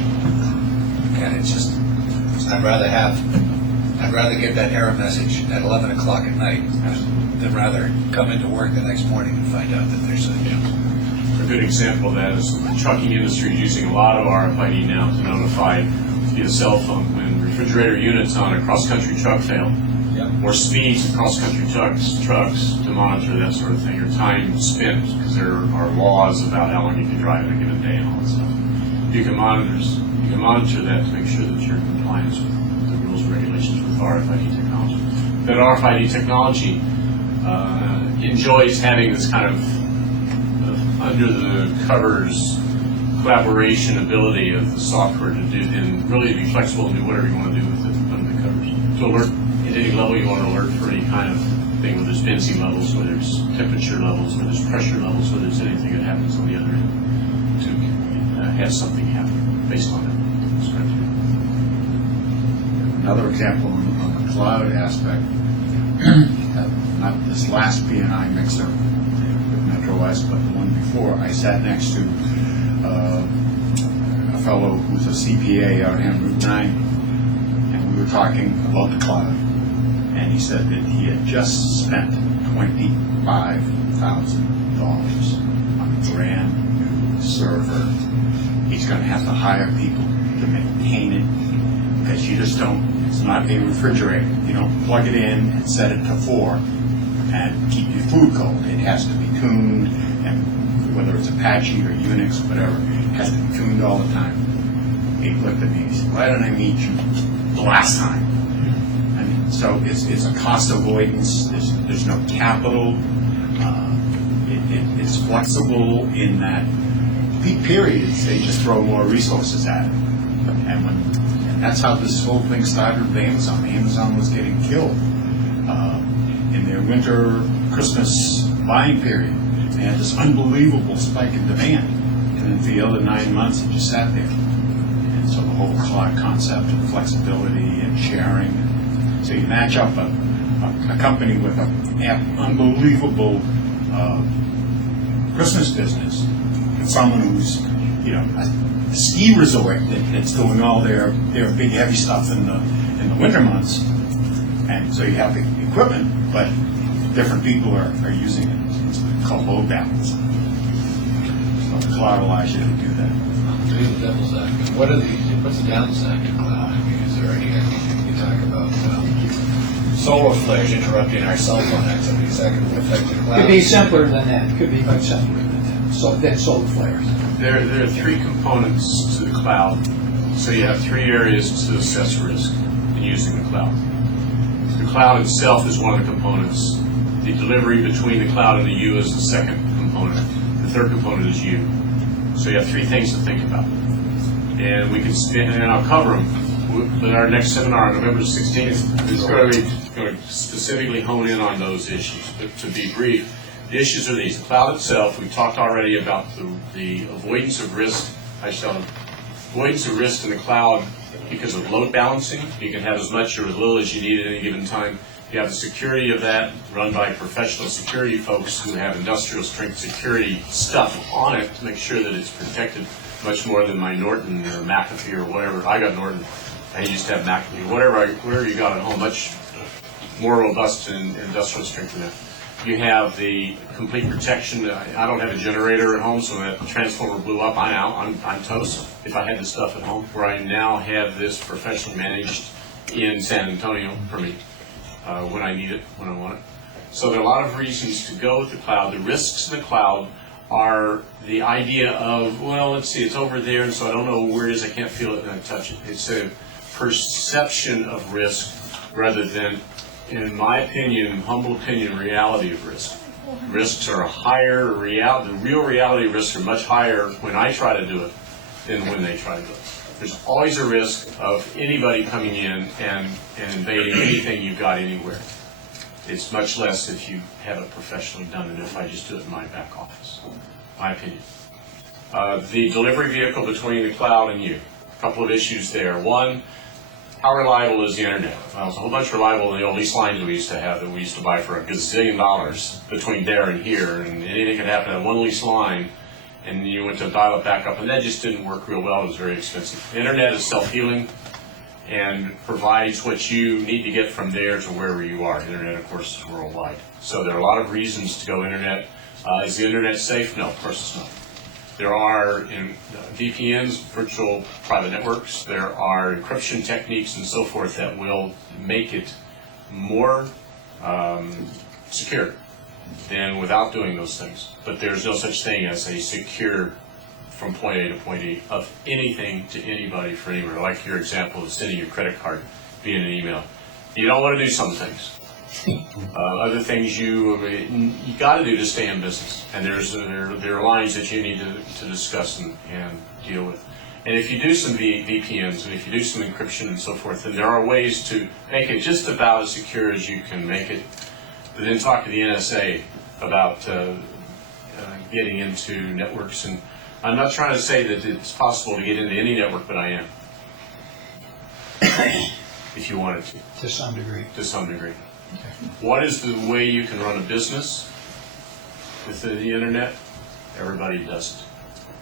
And it's just, I'd rather have I'd rather get that error message at 11 o'clock at night than rather come into work the next morning and find out that there's A good example of that is the trucking industry is using a lot of RFID now to notify via cell phone when refrigerator units on a cross-country truck fail, or speeds of cross-country trucks to monitor that sort of thing, or time spent, because there are laws about how long you can drive in a given day and all that stuff. You can monitor that to make sure that you're in compliance with the rules and regulations with RFID technology. That RFID technology enjoys having this kind of under the covers collaboration ability of the software to do, and really to be flexible and do whatever you want to do with it under the covers. To alert at any level you want to alert for any kind of thing, whether there's benzene levels, whether there's temperature levels, whether there's pressure levels, whether there's anything that happens on the other end, to have something happen based on that. Another example on the cloud aspect, not this last BNI mixer with MetroWest, but the one before, I sat next to a fellow who's a CPA out on Route 9, and we were talking about the cloud. And he said that he had just spent $25,000 on a brand new server. He's going to have to hire people to maintain it, because you just don't, it's not a refrigerator. You don't plug it in and set it to 4 and keep your food cold. It has to be tuned, and whether it's Apache or Unix, whatever, it has to be tuned all the time. He looked at me and he said, "Why didn't I meet you the last time?" I mean, so it's a cost avoidance. There's no capital. It's flexible in that peak periods, they just throw more resources at it. And that's how this whole thing started with Amazon. Amazon was getting killed in their winter Christmas buying period. They had this unbelievable spike in demand. And then for the other 9 months, it just sat there. And so the whole cloud concept and flexibility and sharing. So you match up a company with an unbelievable Christmas business and someone who's, a ski resort that's doing all their big heavy stuff in the winter months. And so you have the equipment, but different people are using it. It's called load balance. So the cloud allows you to do that. To be the devil's advocate, what's the downside to cloud? I mean, is there any, you talk about solar flares interrupting our cell phone activity, is that going to affect the cloud? Could be simpler than that. Could be much simpler than that. So then solar flares. There are 3 components to the cloud. So you have 3 areas to assess risk in using the cloud. The cloud itself is one of the components. The delivery between the cloud and the you is the second component. The third component is you. So you have 3 things to think about. And we can spend, and I'll cover them. But our next seminar on November 16th is going to specifically hone in on those issues. But to be brief, the issues are these. The cloud itself, we talked already about the avoidance of risk. Avoidance of risk in the cloud because of load balancing. You can have as much or as little as you need at any given time. You have the security of that run by professional security folks who have industrial strength security stuff on it to make sure that it's protected much more than my Norton or McAfee or whatever. I got Norton. I used to have McAfee. Whatever you got at home, much more robust and industrial strength than that. You have the complete protection. I don't have a generator at home, so when that transformer blew up, I'm toast. If I had this stuff at home, where I now have this professionally managed in San Antonio for me when I need it, when I want it. So there are a lot of reasons to go with the cloud. The risks in the cloud are the idea of, well, let's see, it's over there, and so I don't know where it is. I can't feel it and I touch it. It's a perception of risk rather than, in my opinion, humble opinion, reality of risk. Risks are a higher reality. The real reality risks are much higher when I try to do it than when they try to do it. There's always a risk of anybody coming in and invading anything you've got anywhere. It's much less if you have it professionally done than if I just do it in my back office, my opinion. The delivery vehicle between the cloud and you. A couple of issues there. One, how reliable is the internet? Well, it's a whole bunch reliable than the old lease lines we used to have that we used to buy for $1 gazillion between there and here, and anything could happen on one lease line, and you went to dial it back up, and that just didn't work real well. It was very expensive. The internet is self-healing. and provides what you need to get from there to wherever you are. Internet, of course, is worldwide. So there are a lot of reasons to go internet. Is the internet safe? No, of course it's not. There are VPNs, virtual private networks. There are encryption techniques and so forth that will make it more secure than without doing those things. But there's no such thing as a secure from point A to point E of anything to anybody for anywhere. Like your example of sending your credit card via an email. You don't want to do some things. Other things you got to do to stay in business, and there are lines that you need to discuss and deal with. And if you do some VPNs and if you do some encryption and so forth, then there are ways to make it just about as secure as you can make it. But then talk to the NSA about getting into networks. And I'm not trying to say that it's possible to get into any network, but I am. If you wanted to. To some degree. To some degree. What is the way you can run a business with the internet? Everybody does it.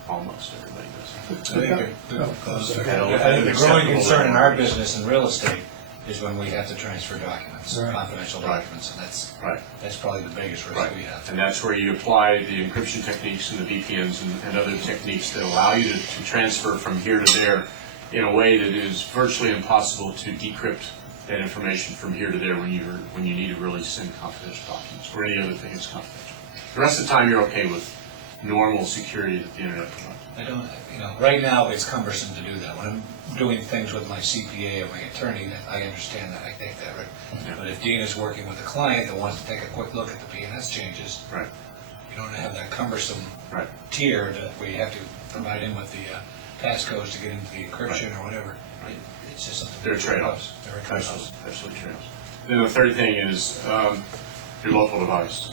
Almost everybody does it. I think the growing concern in our business in real estate is when we have to transfer documents, Right. confidential documents, and that's probably the biggest risk we have. And that's where you apply the encryption techniques and the VPNs and other techniques that allow you to transfer from here to there in a way that is virtually impossible to decrypt that information from here to there when you need to really send confidential documents or any other thing that's confidential. The rest of the time you're okay with normal security that the internet provides. I don't, right now it's cumbersome to do that. When I'm doing things with my CPA or my attorney, I understand that, I take that, right? Yeah. But if Dean is working with a client that wants to take a quick look at the P&S changes, Right. you don't have that cumbersome Right. tier that we have to provide him with the passcodes to get into the encryption or whatever. It's just something. There are trade-offs. There are trade-offs. Absolutely trade-offs. Then the third thing is your local device.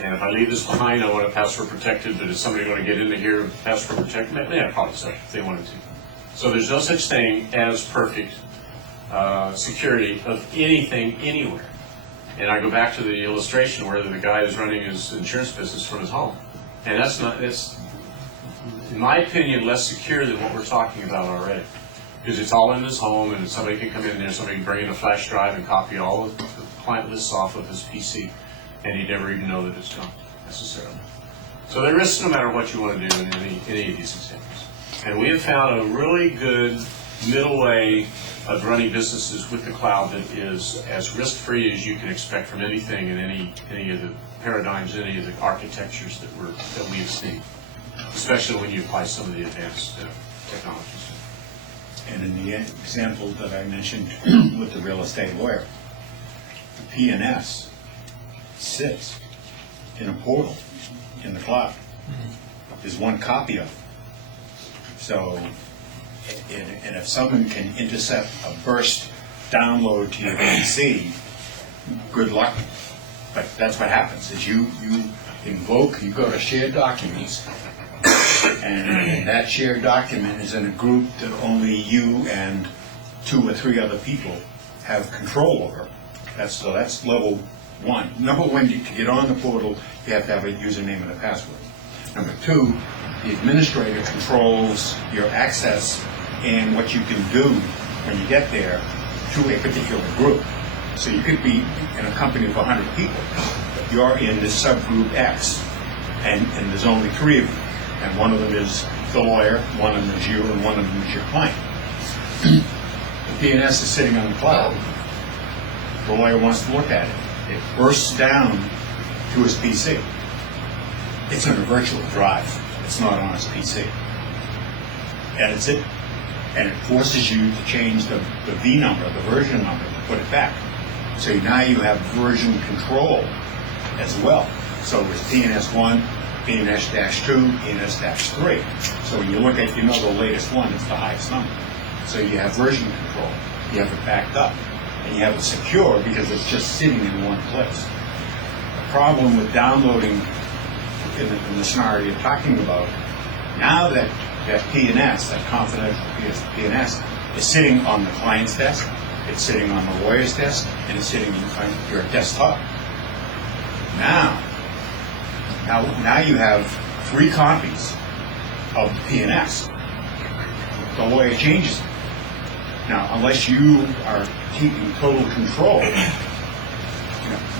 And if I leave this behind, I want it password protected, but is somebody going to get into here with password protected? Yeah, probably so, if they wanted to. So there's no such thing as perfect security of anything, anywhere. And I go back to the illustration where the guy is running his insurance business from his home. And that's, in my opinion, less secure than what we're talking about already. Because it's all in his home, and somebody can come in there, somebody can bring in a flash drive and copy all of the client lists off of his PC, and he'd never even know that it's gone, necessarily. So there is no matter what you want to do in any of these examples. And we have found a really good middle way of running businesses with the cloud that is as risk-free as you can expect from anything in any of the paradigms, any of the architectures that we've seen, especially when you apply some of the advanced technologies. And in the example that I mentioned with the real estate lawyer, the P&S sits in a portal in the cloud. There's one copy of it. So, and if someone can intercept a burst download to your PC, good luck. But that's what happens, is you invoke, you go to shared documents, and that shared document is in a group that only you and 2 or 3 other people have control over. That's level 1. Number 1, to get on the portal, you have to have a username and a password. Number 2, the administrator controls your access and what you can do when you get there to a particular group. So you could be in a company of 100 people. You're in this subgroup X, and there's only 3 of you. And one of them is the lawyer, one of them is you, and one of them is your client. The P&S is sitting on the cloud. The lawyer wants to look at it. It bursts down to his PC. It's on a virtual drive. It's not on his PC. Edits it, and it forces you to change the V number, the version number, to put it back. So now you have version control as well. So it's P&S1, P&S-2, P&S-3. So when you look at, the latest one, it's the highest number. So you have version control. You have it backed up. And you have it secure because it's just sitting in one place. The problem with downloading in the scenario you're talking about, now that P&S, that confidential P&S, is sitting on the client's desk, it's sitting on the lawyer's desk, and it's sitting on your desktop. Now you have 3 copies of the P&S. The lawyer changes it. Now, unless you are keeping total control,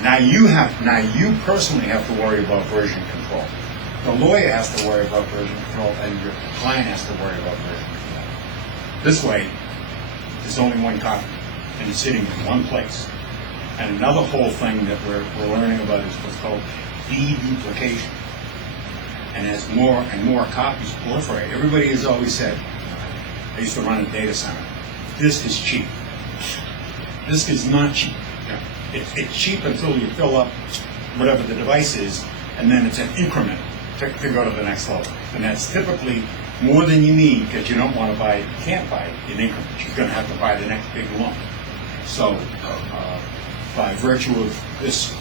now you personally have to worry about version control. The lawyer has to worry about version control, and your client has to worry about version control. This way, there's only one copy, and it's sitting in one place. And another whole thing that we're learning about is what's called deduplication. And as more and more copies proliferate, everybody has always said, I used to run a data center, disk is cheap. Disk is not cheap. It's cheap until you fill up whatever the device is, and then it's an increment to go to the next level. And that's typically more than you need, because you don't want to buy it, you can't buy it in increments. You're going to have to buy the next big lump. So by virtue of this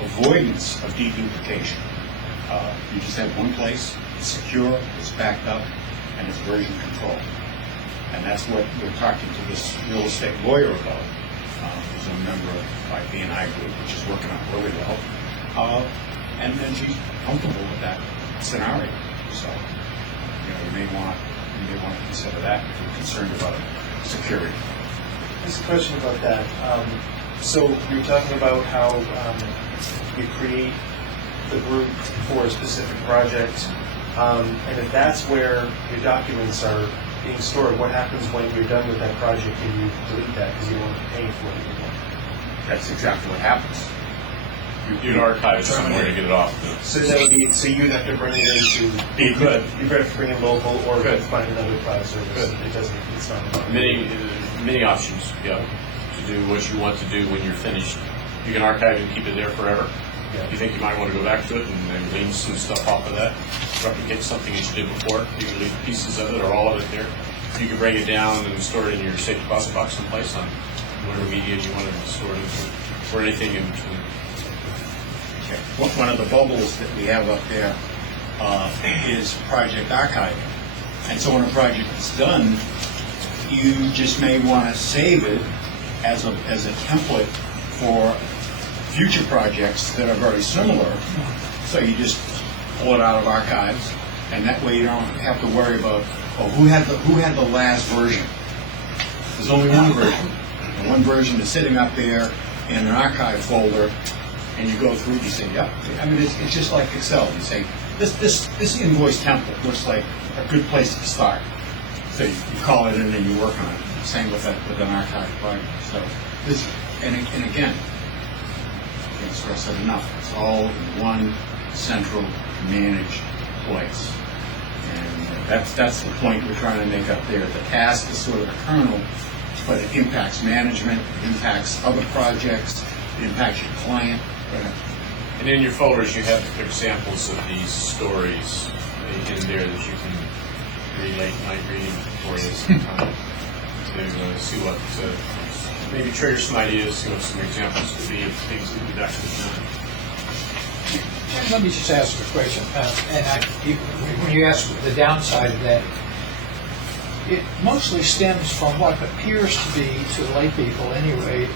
avoidance of deduplication, you just have one place, it's secure, it's backed up, and it's version control. And that's what we're talking to this real estate lawyer about, who's a member of my B&I group, which is working out really well. And then she's comfortable with that scenario. So, you may want to consider that if you're concerned about security. Just a question about that. So you're talking about how you create the group for a specific project, and if that's where your documents are being stored, what happens when you're done with that project and you delete that because you won't be paying for it anymore? That's exactly what happens. You'd archive it somewhere to get it off. So that would be, so you'd have to bring it into. You could. You'd have to bring in local or find another cloud service. It doesn't. It's not. Many options, yeah, to do what you want to do when you're finished. You can archive and keep it there forever. Yeah. You think you might want to go back to it and lean some stuff off of that, replicate something that you did before. You can leave pieces of it or all of it there. You can bring it down and store it in your safe deposit box someplace on whatever media you want to store it into, or anything in between. One of the bubbles that we have up there is project archiving. And so when a project is done, you just may want to save it as a template for future projects that are very similar. So you just pull it out of archives, and that way you don't have to worry about, who had the last version. There's only one version. And one version is sitting up there in an archive folder, and you go through, you say, yeah. I mean, it's just like Excel. You say, this invoice template looks like a good place to start. So you call it in and you work on it. Same with an archive project. So this, and again, I can't stress that enough. It's all in one central managed place. And that's the point we're trying to make up there. The task is sort of a kernel, but it impacts management, it impacts other projects, it impacts your client. And in your folders, you have examples of these stories in there that you can read late night reading for you sometime to see what, maybe trigger some ideas, see what some examples could be of things that you've actually done. Let me just ask a question. When you ask the downside of that, it mostly stems from what appears to be, to lay people anyway,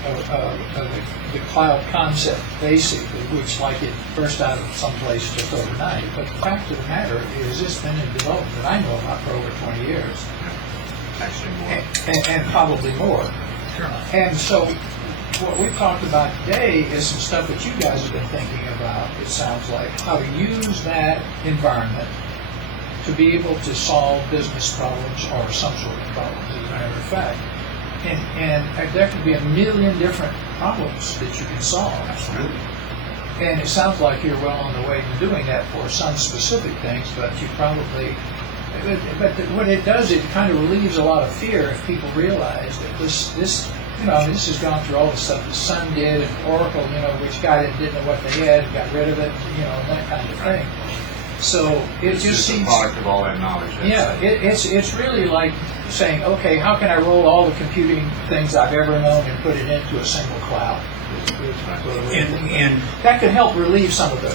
the cloud concept, basically, which like it burst out of someplace just overnight. But the fact of the matter is it's been in development, I know about, for over 20 years. Actually more. And probably more. Sure. And so what we've talked about today is some stuff that you guys have been thinking about, it sounds like, how to use that environment to be able to solve business problems or some sort of problems, as a matter of fact. And there could be a million different problems that you can solve. Absolutely. And it sounds like you're well on the way to doing that for some specific things, but you probably, what it does, it kind of relieves a lot of fear if people realize that this has gone through all the stuff the Sun did and Oracle, which guy that didn't know what they had, got rid of it, and that kind of thing. So it just seems, a product of all that knowledge. Yeah, it's really like saying, okay, how can I roll all the computing things I've ever known and put it into a single cloud? And that could help relieve some of the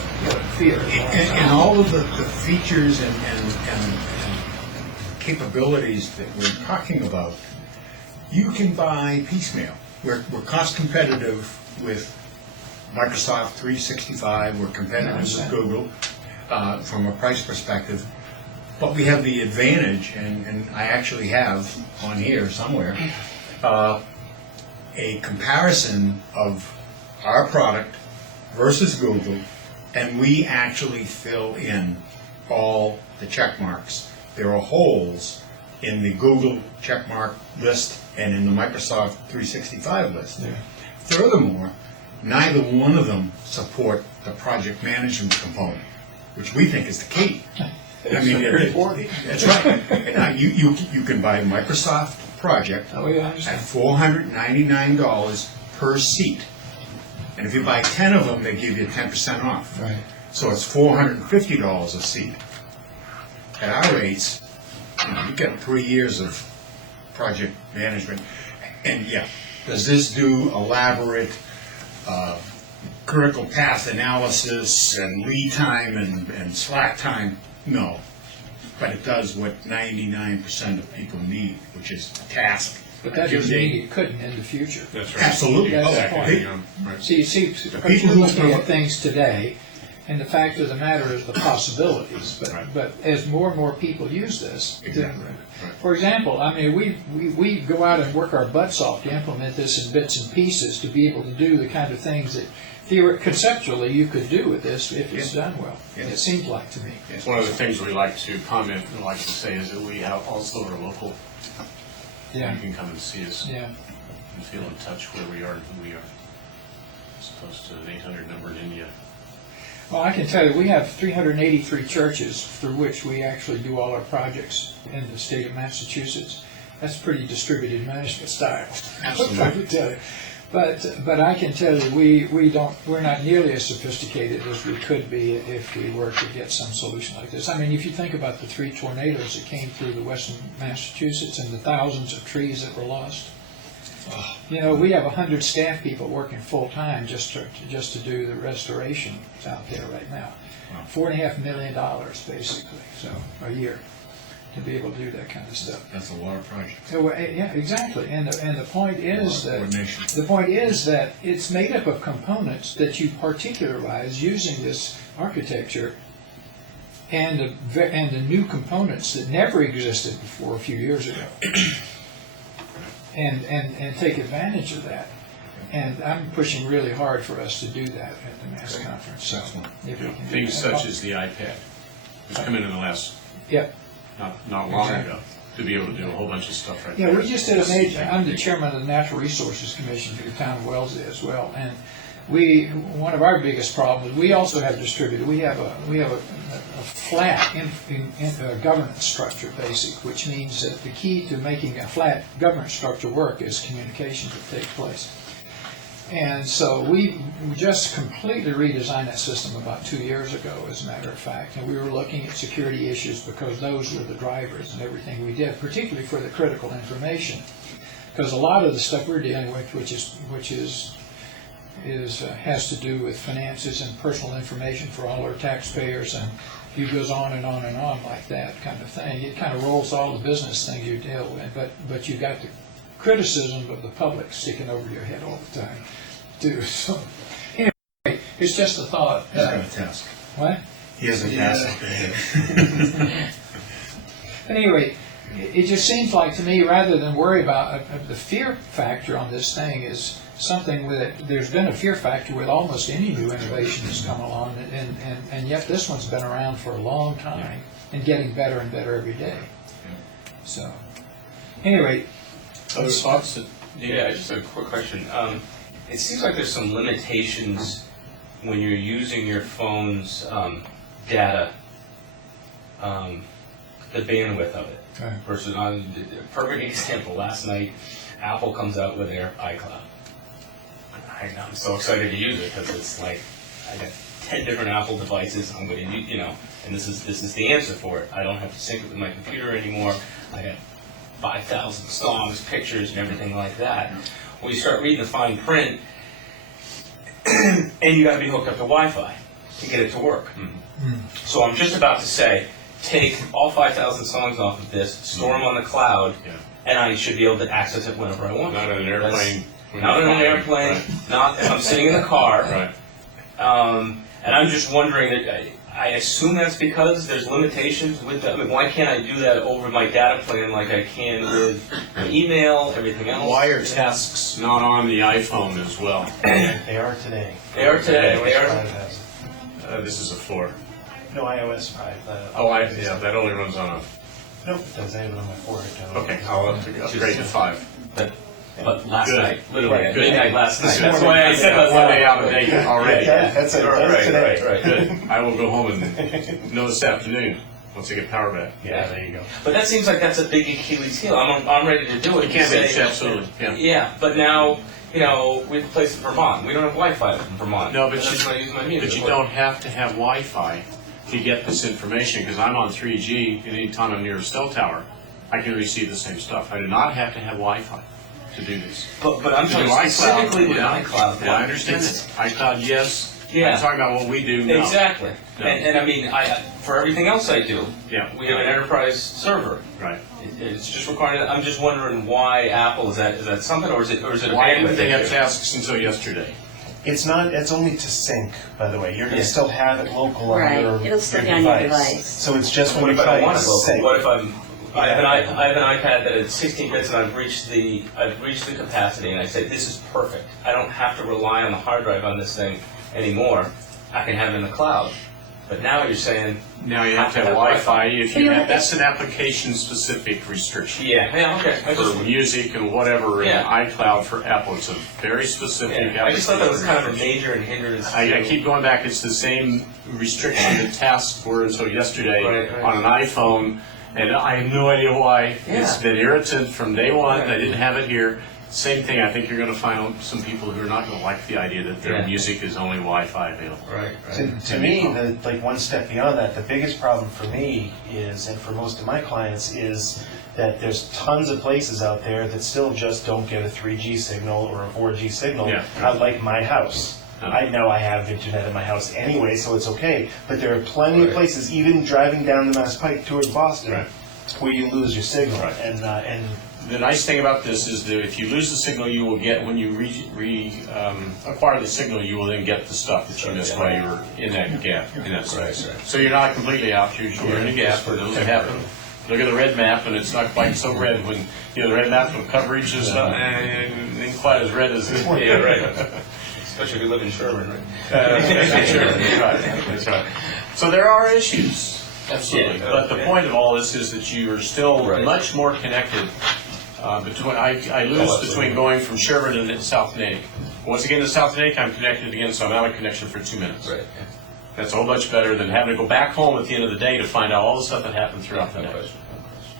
fear. And all of the features and capabilities that we're talking about, you can buy piecemeal. We're cost competitive with Microsoft 365. We're competitive with Google from a price perspective. But we have the advantage, and I actually have on here somewhere, a comparison of our product versus Google, and we actually fill in all the check marks. There are holes in the Google checkmark list and in the Microsoft 365 list. Yeah. Furthermore, neither one of them support the project management component, which we think is the key. I mean, very important. That's right. And now you can buy Microsoft Project Oh, yeah, I at understand. $499 per seat. And if you buy 10 of them, they give you 10% off. Right. So it's $450 a seat. At our rates, you get 3 years of project management. And yeah, does this do elaborate critical path analysis and lead time and slack time? No. But it does what 99% of people need, which is a task. But that doesn't mean it couldn't in the future. That's right. Absolutely. That's the Oh, point. Right. See, people you're who- looking at things today, and the fact of the matter is the possibilities. Right. But as more and more people use this, Exactly. for example, I mean, we go out and work our butts off to implement this in bits and pieces to be able to do the kind of things that conceptually you could do with this if it's done well. Yeah. It seems like to me. One of the things we like to comment and like to say is that we have also are local. Yeah. You can come and see us Yeah. and feel in touch where we are and who we are. As opposed to an 800 number in India. Well, I can tell you, we have 383 churches through which we actually do all our projects in the state of Massachusetts. That's pretty distributed management style. Absolutely. I can tell you. But I can tell you, we're not nearly as sophisticated as we could be if we were to get some solution like this. I mean, if you think about the 3 tornadoes that came through the western Massachusetts and the thousands of trees that were lost, you know, we have 100 staff people working full-time just to do the restoration out there right now. $4.5 million, basically, so, a year, to be able to do that kind of stuff. That's a lot of projects. So, yeah, exactly, and the point is that Coordination. the point is that it's made up of components that you particularize using this architecture, and the new components that never existed before a few years ago, and take advantage of that. And I'm pushing really hard for us to do that at the Mass Conference. So if we can do Things that. such as the iPad, which come in the last, Yep. not long Exactly. ago, to be able to do a whole bunch of stuff right Yeah, there. we just did a major, I'm the chairman of the Natural Resources Commission for the town of Wellesley as well, and one of our biggest problems, we also have distributed, we have a flat governance structure, which means that the key to making a flat governance structure work is communications that take place. And so we just completely redesigned that system about 2 years ago, as a matter of fact. And we were looking at security issues because those were the drivers and everything we did, particularly for the critical information. Because a lot of the stuff we're dealing with, which has to do with finances and personal information for all our taxpayers, and it goes on and on and on like that kind of thing. It kind of rolls all the business things you deal with, but you got the criticism of the public sticking over your head all the time, too. So, anyway, it's just a thought. He's got a task. What? He has a task. But anyway, it just seems like to me, rather than worry about the fear factor on this thing, is something that there's been a fear factor with almost any new innovation that's come along, and yet this one's been around for a long time and getting better and better every day. So, anyway. Other thoughts? Yeah, just a quick question. It seems like there's some limitations when you're using your phone's data, the bandwidth of it. Okay. Versus, a perfect example, last night, Apple comes out with their iCloud. I'm so excited to use it because it's like, I got 10 different Apple devices, I'm going to, and this is the answer for it. I don't have to sync it with my computer anymore. I got 5,000 songs, pictures, and everything like that. When you start reading the fine print, and you got to be hooked up to Wi-Fi to get it to work. So I'm just about to say, take all 5,000 songs off of this, store them on the cloud, and I should be able to access it whenever I want. Not on an airplane. Not on an airplane. Right. Not if I'm sitting in the car. Right. And I'm just wondering that I assume that's because there's limitations with that. I mean, why can't I do that over my data plan like I can with email, everything else? Why are tasks not on the iPhone as well? They are today. They are today. iOS They are. 5 has it. This is a 4. No, iOS 5. Yeah, that only runs on a. Nope, it does. I have it on my 4 right now. Okay, I'll upgrade to 5. But last Good. night, literally at Good. midnight last night. That's why I said that's 1 day out of date already. Yeah, that's it. That's today. Right. Good. I will go home and know this afternoon once I get power back. Yeah, there you go. But that seems like that's a big Achilles heel. I'm ready to do it. You can say- be, absolutely. Yeah. Yeah, but now, we have a place in Vermont. We don't have Wi-Fi in Vermont. No, but That's why I use my meter. But you don't have to have Wi-Fi to get this information, because I'm on 3G, and anytime I'm near a cell tower, I can receive the same stuff. I do not have to have Wi-Fi to do this. But I'm To talking do iCloud, specifically with yeah. iCloud. Yeah, I understand that. iCloud, yes. Yeah. I'm talking about what we do now. Exactly. No. And I mean, for everything else I do, Yeah. we have an enterprise server. Right. It's just required. I'm just wondering why Apple is that something, or is it a Why bandwidth didn't they have issue? tasks until yesterday? It's not. It's only to sync, by the way. You're gonna Yeah. still have it local on Right, your, it'll still your be on your device. device. So it's just when What you if I don't try want to it local? sync. What if I have an iPad that is 16 bits and I've reached the capacity, and I say this is perfect. I don't have to rely on the hard drive on this thing anymore. I can have it in the cloud. But now you're saying Now you have to have Wi-Fi if you have, that's an application-specific restriction. yeah, okay. For music and whatever, in Yeah. iCloud for Apple, it's a very specific application. I just thought that was kind of a major hindrance. I keep going back, it's the same restriction that tasks were until yesterday Right. on an iPhone, and I have no idea why. It's Yeah. been irritant from day one, Right. I didn't have it here. Same thing, I think you're gonna find some people who are not gonna like the idea that their Yeah. music is only Wi-Fi available. Right. To me, like one step beyond that, the biggest problem for me is, and for most of my clients, is that there's tons of places out there that still just don't get a 3G signal or a 4G signal, Yeah. like my house. I know I have internet in my house anyway, so it's okay. But there are plenty of Right. places, even driving down the Mass Pike towards Boston, Right. where you lose your signal. Right. And The nice thing about this is that if you lose the signal, you will get, when you acquire the signal, you will then get the stuff that you missed while you were in that gap, in that space. So you're not completely out, you're in a gap, and those happen. Look at the red map, and it's not quite so red when, the red map of coverage is not ain't quite as red as it. Yeah, right. Especially if you live in Sherman, right? Sure, that's right. So there are issues, absolutely. Yeah, But the point of all this is that you are still Right. much more connected between, I lose between going from Sherman and South Natick. Once again to South Natick, I'm connected again, so I'm out of connection for 2 minutes. Right. That's a whole much better than having to go back home at the end of the day to find out all the stuff that happened throughout the No day. question.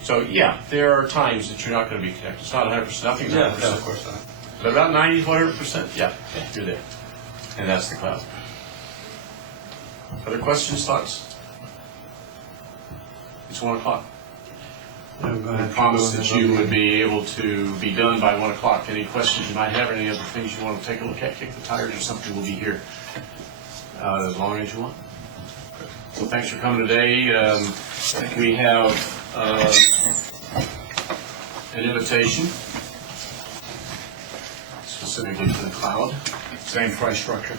So yeah, there are times that you're not going to be connected. It's not 100%, nothing's 100%. No, of course not. But about 90, 100%, yeah, you're there. And that's the cloud. Other questions, thoughts? It's 1 o'clock. I promised that you would be able to be done by 1 o'clock. Any questions you might have, or any other things you want to take a look at, kick the tires or something, we'll be here as long as you want. So thanks for coming today. We have an invitation specifically for the cloud. Same price structure.